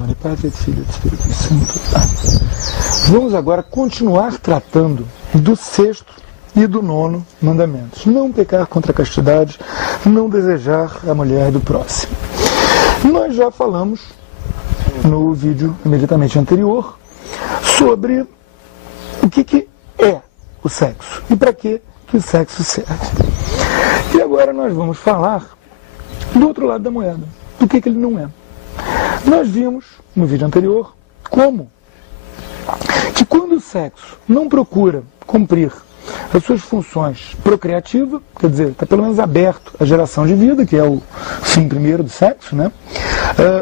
Nome, Pai, Filho e Espírito Santo. Vamos agora continuar tratando do sexto e do nono mandamentos. Não pecar contra a castidade, não desejar a mulher do próximo. Nós já falamos no vídeo imediatamente anterior sobre o que é o sexo e para que o sexo serve. E agora nós vamos falar do outro lado da moeda, do que ele não é. Nós vimos no vídeo anterior que quando o sexo não procura cumprir as suas funções procriativas, quer dizer, está pelo menos aberto à geração de vida, que é o fim primeiro do sexo, né?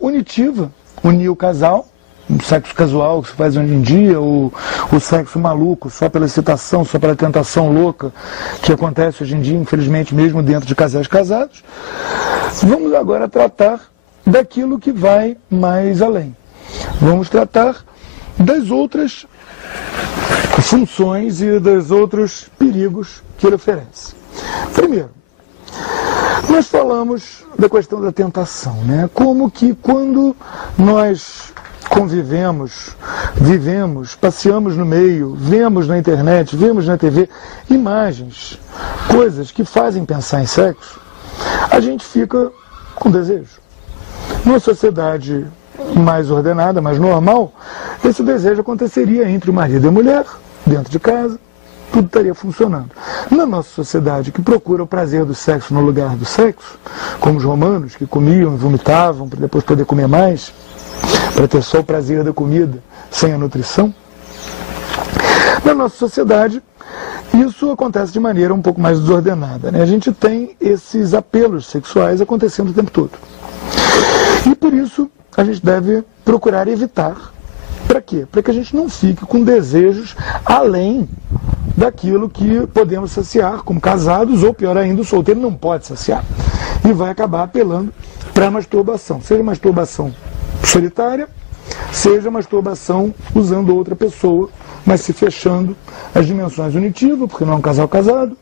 Unitiva, unir o casal, o sexo casual que se faz hoje em dia, o sexo maluco, só pela excitação, só pela tentação louca, que acontece hoje em dia, infelizmente, mesmo dentro de casais casados. Vamos agora tratar daquilo que vai mais além. Vamos tratar das outras funções e dos outros perigos que ele oferece. Primeiro, nós falamos da questão da tentação, né? Como que quando nós convivemos, vivemos, passeamos no meio, vemos na internet, vemos na TV imagens, coisas que fazem pensar em sexo, a gente fica com desejo. Numa sociedade mais ordenada, mais normal, esse desejo aconteceria entre o marido e a mulher, dentro de casa, tudo estaria funcionando. Na nossa sociedade, que procura o prazer do sexo no lugar do sexo, como os romanos, que comiam e vomitavam para depois poder comer mais, para ter só o prazer da comida, sem a nutrição, na nossa sociedade, isso acontece de maneira um pouco mais desordenada, né? A gente tem esses apelos sexuais acontecendo o tempo todo. E por isso a gente deve procurar evitar. Para quê? Para que a gente não fique com desejos além daquilo que podemos saciar como casados, ou pior ainda, o solteiro não pode saciar. E vai acabar apelando para a masturbação. Seja masturbação solitária, seja masturbação usando outra pessoa, mas se fechando as dimensões unitivas, porque não é um casal casado,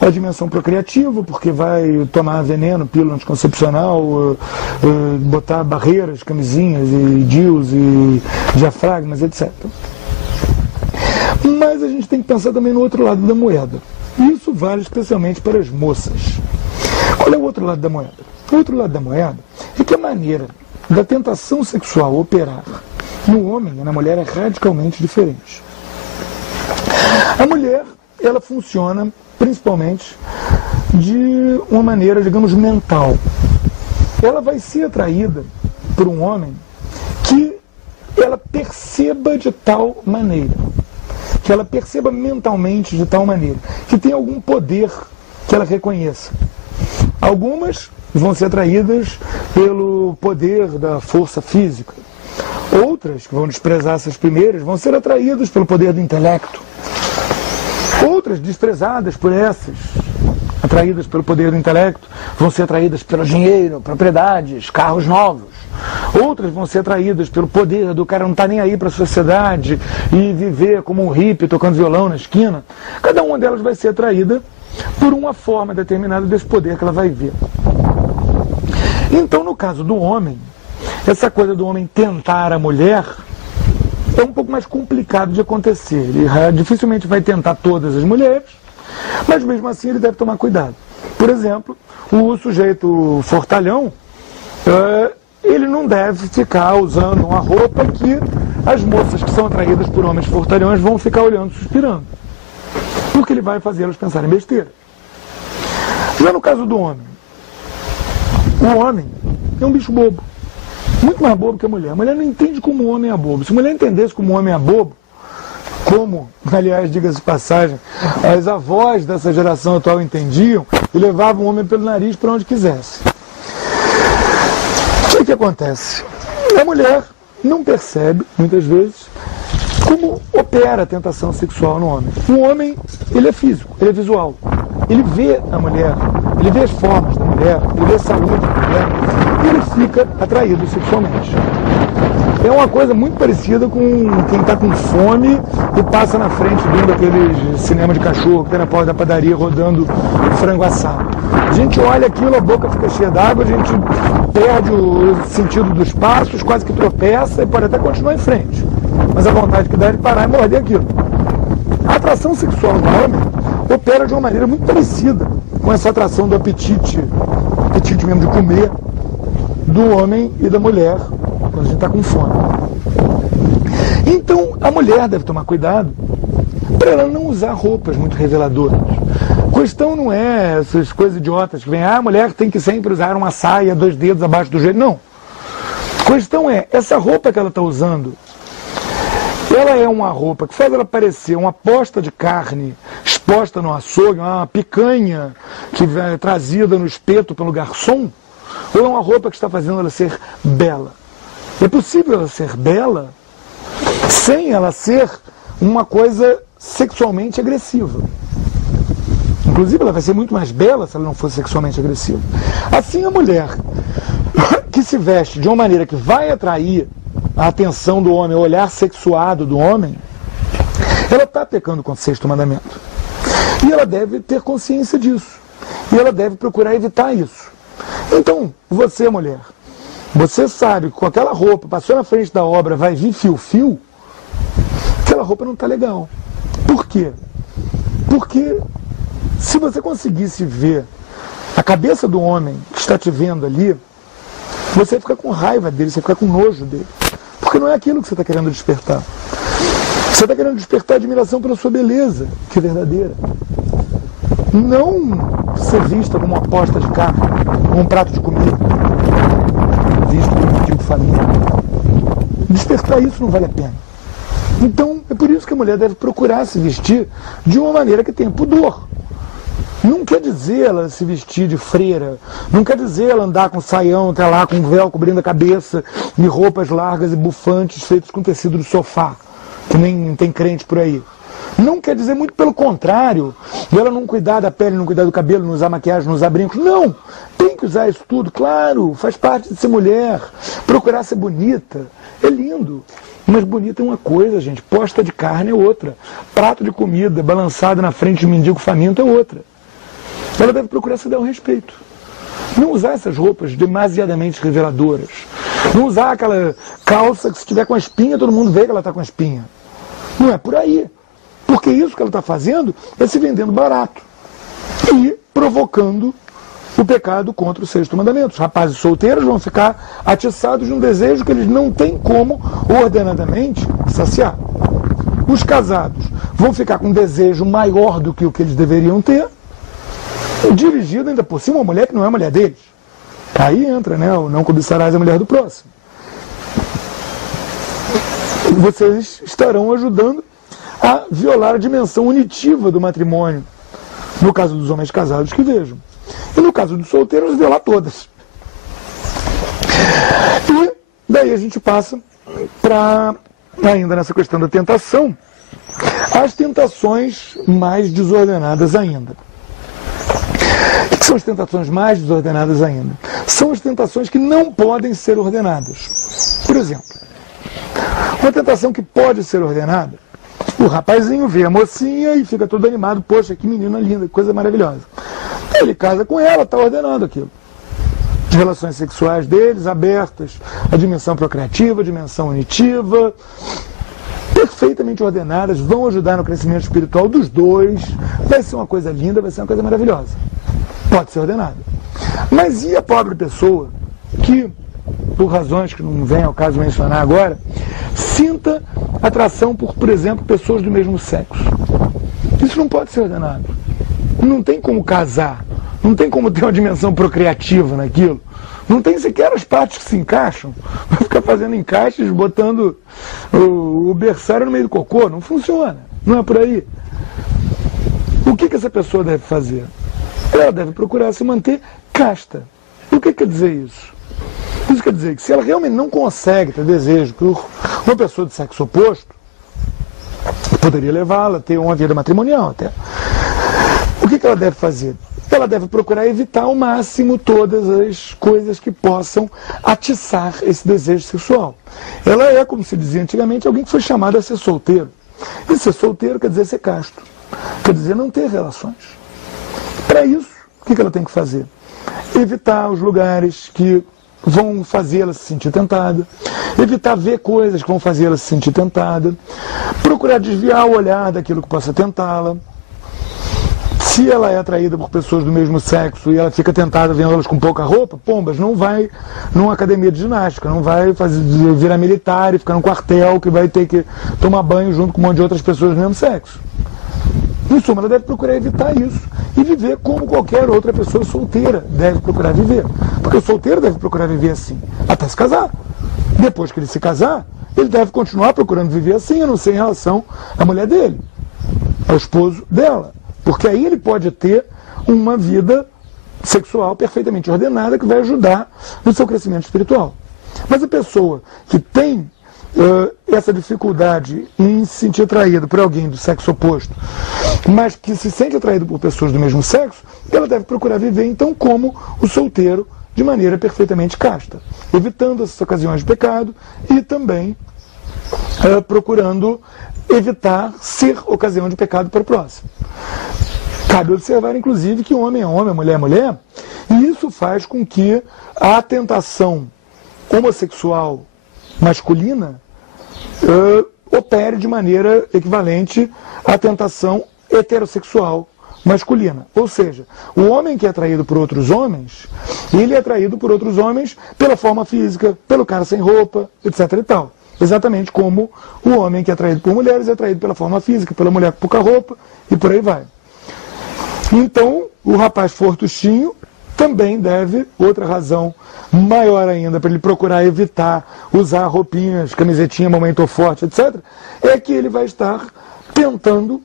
a dimensão procriativa, porque vai tomar veneno, pílula anticoncepcional, botar barreiras, camisinhas e DIUs e diafragmas, etc. Mas a gente tem que pensar também no outro lado da moeda. Isso vale especialmente para as moças. Qual é o outro lado da moeda? O outro lado da moeda é que a maneira da tentação sexual operar no homem e na mulher é radicalmente diferente. A mulher, ela funciona principalmente de uma maneira, digamos, mental. Ela vai ser atraída por um homem que ela perceba de tal maneira, que ela perceba mentalmente de tal maneira, que tem algum poder que ela reconheça. Algumas vão ser atraídas pelo poder da força física. Outras, que vão desprezar essas primeiras, vão ser atraídas pelo poder do intelecto. Outras, desprezadas por essas, atraídas pelo poder do intelecto, vão ser atraídas pelo dinheiro, propriedades, carros novos. Outras vão ser atraídas pelo poder do cara não estar nem aí para a sociedade e viver como um hippie tocando violão na esquina. Cada uma delas vai ser atraída por uma forma determinada desse poder que ela vai ver. Então, no caso do homem, essa coisa do homem tentar a mulher é um pouco mais complicado de acontecer. Ele dificilmente vai tentar todas as mulheres, mas mesmo assim ele deve tomar cuidado. Por exemplo, o sujeito fortalhão, ele não deve ficar usando uma roupa que as moças que são atraídas por homens fortalhões vão ficar olhando, suspirando. Porque ele vai fazê-los pensarem besteira. Já no caso do homem, o homem é um bicho bobo. Muito mais bobo que a mulher. A mulher não entende como o homem é bobo. Se a mulher entendesse como o homem é bobo, como, aliás, diga-se de passagem, as avós dessa geração atual entendiam, e levavam o homem pelo nariz para onde quisesse. O que acontece? A mulher não percebe, muitas vezes, como opera a tentação sexual no homem. O homem, ele é físico, ele é visual. Ele vê a mulher, ele vê as formas da mulher, ele vê a saúde da mulher, e ele fica atraído sexualmente. É uma coisa muito parecida com quem está com fome e passa na frente de um daqueles cinema de cachorro que tem na porta da padaria rodando frango assado. A gente olha aquilo, a boca fica cheia d'água, a gente perde o sentido dos passos, quase que tropeça e pode até continuar em frente. Mas a vontade que dá é de parar e morder aquilo. A atração sexual do homem opera de uma maneira muito parecida com essa atração do apetite mesmo de comer, do homem e da mulher quando a gente está com fome. Então a mulher deve tomar cuidado para ela não usar roupas muito reveladoras. A questão não é essas coisas idiotas que vem, a mulher tem que sempre usar uma saia, 2 dedos abaixo do joelho. Não. A questão é, essa roupa que ela está usando, ela é uma roupa que faz ela parecer uma posta de carne exposta no açougue, uma picanha que é trazida no espeto pelo garçom, ou é uma roupa que está fazendo ela ser bela? É possível ela ser bela sem ela ser uma coisa sexualmente agressiva. Inclusive, ela vai ser muito mais bela se ela não fosse sexualmente agressiva. Assim, a mulher que se veste de uma maneira que vai atrair a atenção do homem, o olhar sexuado do homem, ela está pecando contra o 6º mandamento. E ela deve ter consciência disso. E ela deve procurar evitar isso. Então, você, mulher, você sabe que com aquela roupa, passou na frente da obra, vai vir fio-fio, aquela roupa não está legal. Por quê? Porque se você conseguisse ver a cabeça do homem que está te vendo ali, você fica com raiva dele, você fica com nojo dele. Porque não é aquilo que você está querendo despertar. Você está querendo despertar admiração pela sua beleza, que é verdadeira. Não ser vista como uma posta de carne, como um prato de comida, visto como um antigo família. Despertar isso não vale a pena. Então, é por isso que a mulher deve procurar se vestir de uma maneira que tenha pudor. Não quer dizer ela se vestir de freira, não quer dizer ela andar com saião até lá, com um véu cobrindo a cabeça e roupas largas e bufantes feitas com tecido de sofá, que nem tem crente por aí. Não quer dizer, muito pelo contrário, ela não cuidar da pele, não cuidar do cabelo, não usar maquiagem, não usar brincos. Não! Tem que usar isso tudo, claro, faz parte de ser mulher. Procurar ser bonita é lindo. Mas bonita é uma coisa, gente, posta de carne é outra. Prato de comida balançado na frente de um mendigo faminto é outra. Ela deve procurar se dar o respeito. Não usar essas roupas demasiadamente reveladoras. Não usar aquela calça que se tiver com a espinha, todo mundo vê que ela está com a espinha. Não é por aí. Porque isso que ela está fazendo é se vendendo barato. E provocando o pecado contra o 6º mandamento. Os rapazes solteiros vão ficar atiçados de um desejo que eles não têm como ordenadamente saciar. Os casados vão ficar com um desejo maior do que o que eles deveriam ter, dirigido ainda por cima uma mulher que não é a mulher deles. Aí entra, né, o não cobiçarás a mulher do próximo. Vocês estarão ajudando a violar a dimensão unitiva do matrimônio, no caso dos homens casados que vejam. E no caso dos solteiros, violar todas. E daí a gente passa para, ainda nessa questão da tentação, as tentações mais desordenadas ainda. O que são as tentações mais desordenadas ainda? São as tentações que não podem ser ordenadas. Por exemplo, uma tentação que pode ser ordenada, o rapazinho vê a mocinha e fica todo animado, poxa, que menina linda, que coisa maravilhosa. Ele casa com ela, está ordenando aquilo. As relações sexuais deles abertas, a dimensão procriativa, a dimensão unitiva, perfeitamente ordenadas, vão ajudar no crescimento espiritual dos dois, vai ser uma coisa linda, vai ser uma coisa maravilhosa. Pode ser ordenada. Mas e a pobre pessoa que, por razões que não vem ao caso mencionar agora, sinta atração por exemplo, pessoas do mesmo sexo? Isso não pode ser ordenado. Não tem como casar, não tem como ter uma dimensão procriativa naquilo. Não tem sequer as partes que se encaixam. Vai ficar fazendo encaixes, botando o berçário no meio do cocô. Não funciona. Não é por aí. O que essa pessoa deve fazer? Ela deve procurar se manter casta. O que quer dizer isso? Isso quer dizer que se ela realmente não consegue ter desejo por uma pessoa de sexo oposto, poderia levá-la a ter uma vida matrimonial até. O que ela deve fazer? ela deve procurar evitar ao máximo todas as coisas que possam atiçar esse desejo sexual. Ela é, como se dizia antigamente, alguém que foi chamado a ser solteiro. E ser solteiro quer dizer ser casto, quer dizer não ter relações. Para isso, o que ela tem que fazer? Evitar os lugares que vão fazê-la se sentir tentada, evitar ver coisas que vão fazê-la se sentir tentada, procurar desviar o olhar daquilo que possa tentá-la. Se ela é atraída por pessoas do mesmo sexo e ela fica tentada vendo-las com pouca roupa, pombas, não vai numa academia de ginástica, não vai virar militar e ficar num quartel que vai ter que tomar banho junto com um monte de outras pessoas do mesmo sexo. Em suma, ela deve procurar evitar isso e viver como qualquer outra pessoa solteira deve procurar viver. Porque o solteiro deve procurar viver assim, até se casar. Depois que ele se casar, ele deve continuar procurando viver assim, a não ser em relação à mulher dele, ao esposo dela. Porque aí ele pode ter uma vida sexual perfeitamente ordenada que vai ajudar no seu crescimento espiritual. Mas a pessoa que tem essa dificuldade em se sentir atraído por alguém do sexo oposto, mas que se sente atraído por pessoas do mesmo sexo, ela deve procurar viver então como o solteiro de maneira perfeitamente casta, evitando essas ocasiões de pecado e também procurando evitar ser ocasião de pecado para o próximo. Cabe observar, inclusive, que homem é homem, mulher é mulher, e isso faz com que a tentação homossexual masculina opere de maneira equivalente à tentação heterossexual masculina. Ou seja, o homem que é atraído por outros homens, ele é atraído por outros homens pela forma física, pelo cara sem roupa, etc. e tal. Exatamente como o homem que é atraído por mulheres é atraído pela forma física, pela mulher com pouca roupa, e por aí vai. Então, o rapaz fortuchinho também deve, outra razão maior ainda para ele procurar evitar usar roupinhas, camisetinha, mamãe tô forte, etc., é que ele vai estar tentando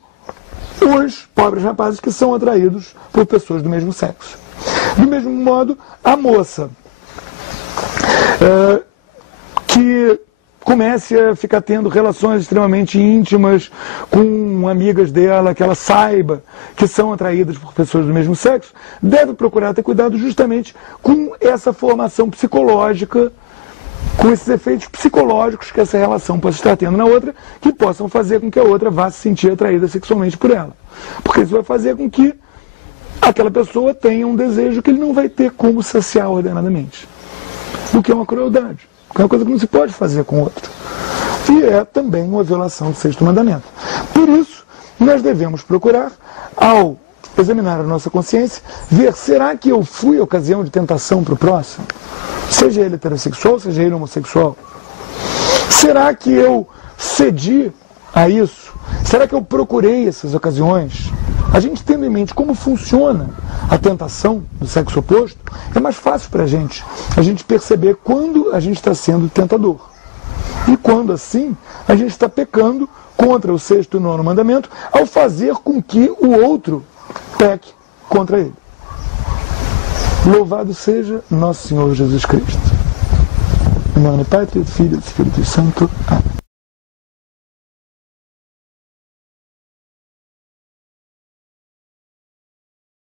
os pobres rapazes que são atraídos por pessoas do mesmo sexo. Do mesmo modo, a moça que comece a ficar tendo relações extremamente íntimas com amigas dela, que ela saiba que são atraídas por pessoas do mesmo sexo, deve procurar ter cuidado justamente com essa formação psicológica, com esses efeitos psicológicos que essa relação possa estar tendo na outra, que possam fazer com que a outra vá se sentir atraída sexualmente por ela. Porque isso vai fazer com que aquela pessoa tenha um desejo que ele não vai ter como saciar ordenadamente. O que é uma crueldade. É uma coisa que não se pode fazer com o outro. E é também uma violação do sexto mandamento. Por isso, nós devemos procurar, ao examinar a nossa consciência, ver, será que eu fui ocasião de tentação para o próximo? Seja ele heterossexual, seja ele homossexual. Será que eu cedi a isso? Será que eu procurei essas ocasiões? A gente tendo em mente como funciona a tentação do sexo oposto, é mais fácil para a gente perceber quando a gente está sendo tentador. E quando assim, a gente está pecando contra o sexto e nono mandamento ao fazer com que o outro peque contra ele. Louvado seja nosso Senhor Jesus Cristo. Em nome do Pai, do Filho e do Espírito Santo. Amém.